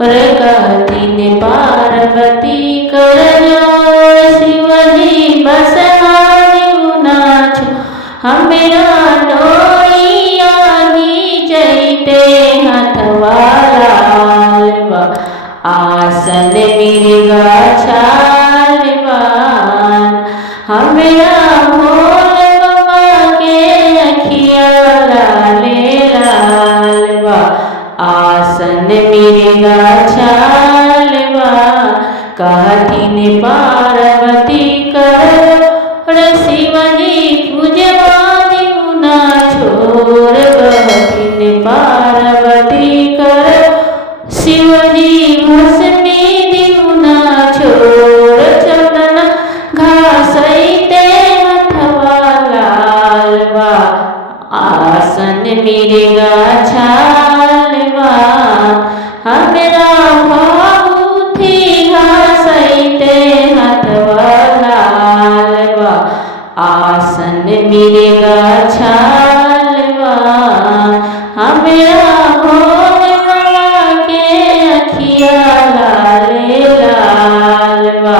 कहतीन पार्वती कर जोर शिवजी बस नाचो हमरा डोरिया जैते हथवाला आसन मिर्गा छालवान हमरा भोल बाबा के अखिया लाले लालवा आसन मिर्गा छालवा कहतीन पार्वती कर शिवजी पूजवा दिउ ना छोड़ कहतीन पार्वती कर शिवजी भस्मी दिउ ना छोड़ चंदन घासैते हथवा लालवा आसन मिर्गा छालवा हमरा भाबूथी घासैते हथवा लालवा आसन मिर्गा छालवा हमरा लाले लालवा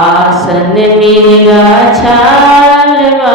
आसन मिर्गा छालवा।